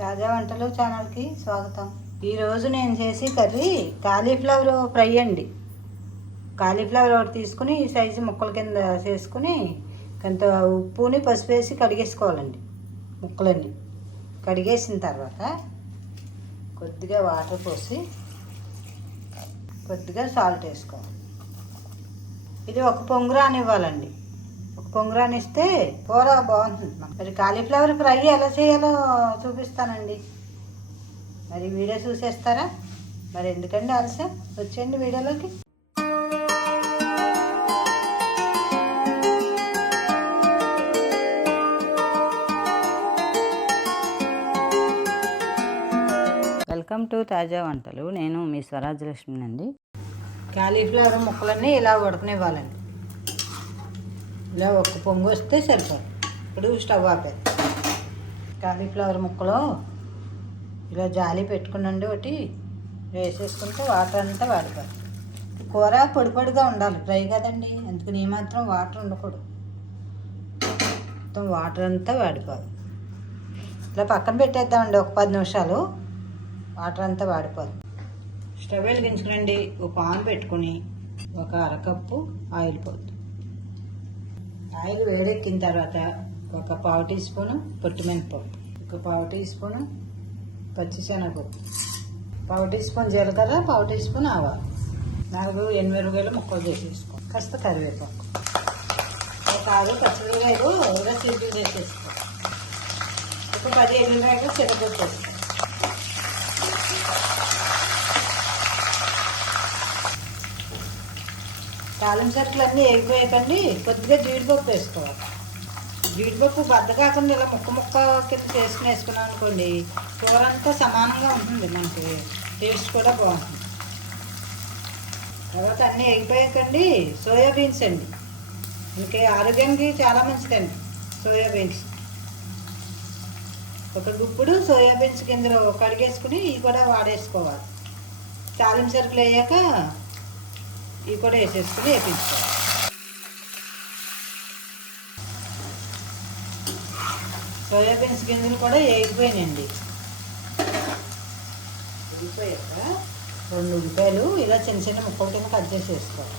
తాజా వంటలు ఛానల్కి స్వాగతం. ఈరోజు నేను చేసి కర్రీ కాలీఫ్లవర్ ఫ్రై అండి. కాలీఫ్లవర్ ఒకటి తీసుకుని ఈ సైజు ముక్కల కింద చేసుకుని కొంత ఉప్పుని పసుపు వేసి కడిగేసుకోవాలండి ముక్కలన్నీ. కడిగేసిన తర్వాత కొద్దిగా వాటర్ పోసి కొద్దిగా సాల్ట్ వేసుకోవాలి. ఇది ఒక పొంగు రానివ్వాలండి. ఒక రానిస్తే కూర బాగుంటుంది. మరి కాలీఫ్లవర్ ఫ్రై ఎలా చేయాలో చూపిస్తానండి. మరి వీడియో చూసేస్తారా? మరి ఎందుకండి ఆలస్యం? వచ్చేయండి వీడియోలోకి. వెల్కమ్ టు తాజా వంటలు. నేను మీ స్వరాజ్యలక్ష్మి అండి కాలీఫ్లవర్ ముక్కలన్నీ ఇలా ఉడకనివ్వాలండి. ఇలా ఒక్క పొంగు వస్తే సరిపోదు. ఇప్పుడు స్టవ్ ఆపేది కాలీఫ్లవర్ ముక్కలు ఇలా జాలి పెట్టుకునండి ఒకటి వేసేసుకుంటే వాటర్ అంతా వాడిపోదు. కూర పొడి పొడిగా ఉండాలి ఫ్రై కదండి. అందుకని ఈ మాత్రం వాటర్ ఉండకూడదు. మొత్తం వాటర్ అంతా వాడిపోదు. ఇలా పక్కన పెట్టేద్దామండి ఒక పది నిమిషాలు. వాటర్ అంతా వాడిపోదు. స్టవ్ వెలిగించుకునండి ఒక పాన్ పెట్టుకుని ఒక అరకప్పు ఆయిల్ పోతుంది ఆయిల్ వేడెక్కిన తర్వాత ఒక పావు టీ స్పూను పొట్టుమినపప్పు ఒక పావు టీ స్పూను పచ్చిశనగపప్పు పావు టీ స్పూన్ జీలకర్ర పావు టీ స్పూన్ ఆవా నాలుగు ఎనిమిది ముక్కలు చేసేసుకో. కాస్త కరివేపాకు. ఒక ఆరు పచ్చిమిరకాయలు ఇలా సిద్ధం చేసేసుకో. ఒక పది ఎల్లిపాయలు చిరగొట్టేసుకో తాలింపు సరుకులు అన్నీ ఎగిపోయాకండి కొద్దిగా జీడిపప్పు వేసుకోవాలి. జీడిపప్పు బద్ద కాకుండా ఇలా ముక్క ముక్క కింద చేసుకుని వేసుకున్నాం అనుకోండి కూర అంతా సమానంగా ఉంటుంది మనకి టేస్ట్ కూడా బాగుంటుంది. తర్వాత అన్నీ ఎగిపోయాకండి సోయా బీన్స్ అండి. మనకి ఆరోగ్యానికి చాలా మంచిదండి సోయా బీన్స్. ఒక గుప్పుడు సోయా బీన్స్ కిందలో కడిగేసుకుని ఇవి కూడా వాడేసుకోవాలి. తాలిం సరుకులు వేయాక ఇవి కూడా వేసేసుకుని వేపించుకోవాలి. సోయాబీన్స్ గింజలు కూడా వేగిపోయినండి ఉల్లిపోయాక రెండు ఉల్లిపాయలు ఇలా చిన్న చిన్న ముక్కలు కింద కట్ చేసి వేసుకోవాలి.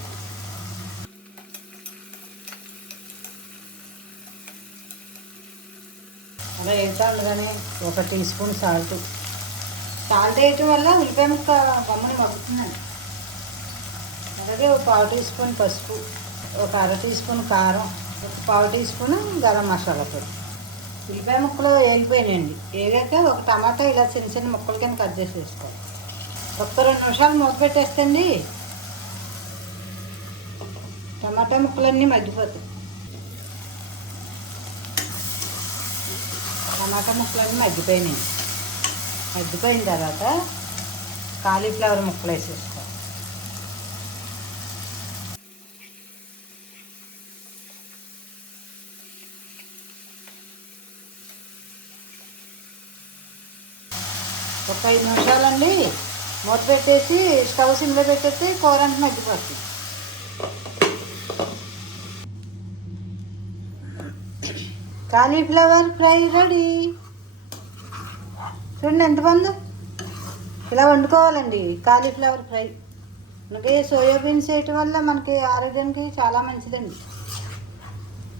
అలా వేస్తా ఉండగానే ఒక టీ స్పూన్ సాల్ట్. సాల్ట్ వేయటం వల్ల ఉల్లిపాయ ముక్క గమ్ముని మగ్గుతుందండి. అలాగే ఒక పావు టీ స్పూన్ పసుపు ఒక అర టీ స్పూన్ కారం ఒక పావు టీ స్పూన్ గరం మసాలా పొడి. ఉల్లిపాయ ముక్కలు వేగిపోయినాయండి వేగాక ఒక టమాటా ఇలా చిన్న చిన్న ముక్కల కింద కట్ చేసి వేసుకోవాలి. ఒక్క రెండు నిమిషాలు మూత పెట్టేస్తండి టమాటా ముక్కలన్నీ మగ్గిపోతాయి. టమాటా ముక్కలన్నీ మగ్గిపోయినాయి. మగ్గిపోయిన తర్వాత కాలీఫ్లవర్ ముక్కలు వేసేసి ఒక ఐదు నిమిషాలండి. మూత పెట్టేసి స్టవ్ సిమ్లో పెట్టేస్తే కూర అంతా మగ్గిపోతుంది. Cauliflower fry ready. చూడండి ఎంతమంది ఇలా వండుకోవాలండి కాలీఫ్లవర్ ఫ్రై. మనకి సోయాబీన్స్ వేయటం వల్ల మనకి ఆరోగ్యానికి చాలా మంచిదండి.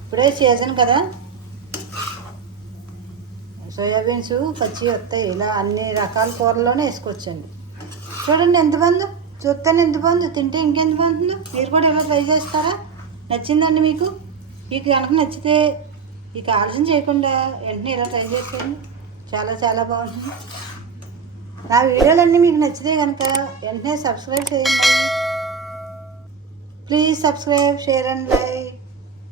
ఇప్పుడే సీజన్ కదా. సోయాబీన్స్ పచ్చి వస్తాయి ఇలా అన్ని రకాల కూరల్లోనే వేసుకోవచ్చండి చూడండి ఎంత బాగుందో చూస్తేనే ఎంత బాగుందో తింటే ఇంకెంత బాగుంటుందో మీరు కూడా ఇలా ట్రై చేస్తారా? నచ్చిందండి మీకు? మీకు కనుక నచ్చితే ఇక ఆలస్యం చేయకుండా వెంటనే ఇలా ట్రై చేసుకోండి చాలా చాలా బాగుంటుంది. నా వీడియోలన్నీ మీకు నచ్చితే కనుక వెంటనే సబ్స్క్రైబ్ చేయండి. Please subscribe share and like.